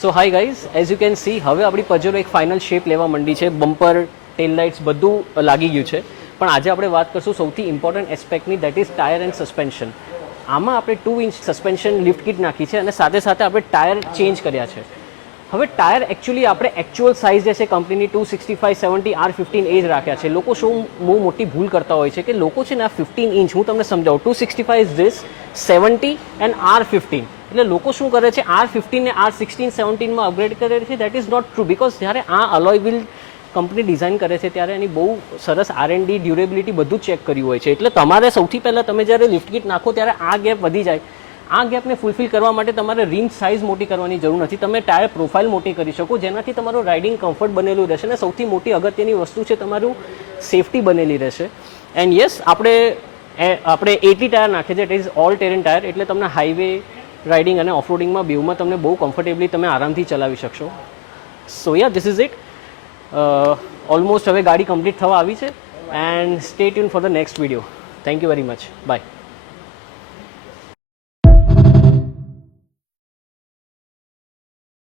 So hi guys, as you can see હવે આપણી પજેરો એક ફાઇનલ શેપ લેવા માંડી છે. બમ્પર, ટેલ લાઇટ્સ બધું લાગી ગયું છે. પણ આજે આપણે વાત કરશું સૌથી ઇમ્પોર્ટન્ટ એસ્પેક્ટની, that is tyre and suspension. આમાં આપણે 2 ઇંચ સસ્પેન્શન લિફ્ટ કિટ નાખી છે અને સાથે સાથે આપણે ટાયર ચેન્જ કર્યા છે. હવે ટાયર એકચ્યુઅલી આપણે એકચ્યુઅલ સાઇઝ જે છે કંપનીની 265/70 R15 એ જ રાખ્યા છે. લોકો શું બહુ મોટી ભૂલ કરતા હોય છે કે લોકો છે ને આ 15 ઇંચ, હું તમને સમજાવું, 265 ઇઝ ધીસ, 70 એન્ડ R15. એટલે લોકો શું કરે છે, R15 ને R16, 17માં અપગ્રેડ કરે છે. That is not true, because જ્યારે આ અલોય વ્હીલ કંપની ડિઝાઇન કરે છે ત્યારે એની બહુ સરસ R&D, ડ્યુરેબિલિટી બધું ચેક કર્યું હોય છે. એટલે તમારે સૌથી પહેલાં તમે જ્યારે લિફ્ટ કિટ નાખો ત્યારે આ ગેપ વધી જાય. આ ગેપને ફૂલફિલ કરવા માટે તમારે રિમ સાઇઝ મોટી કરવાની જરૂર નથી. તમે ટાયર પ્રોફાઇલ મોટી કરી શકો, જેનાથી તમારું રાઇડિંગ કમ્ફર્ટ બનેલું રહેશે. અને સૌથી મોટી અગત્યની વસ્તુ છે તમારું સેફટી બનેલી રહેશે. એન્ડ યસ, આપણે 80 ટાયર નાખે છે, it is all terrain tyre. એટલે તમને હાઈવે રાઇડિંગ અને ઓફરોડિંગમાં બેઉમાં તમને બહુ કમ્ફર્ટેબલી તમે આરામથી ચલાવી શકશો. So ya, this is it. Almost હવે ગાડી કમ્પ્લીટ થવા આવી છે. And stay tune for the next video. Thank you very much. By.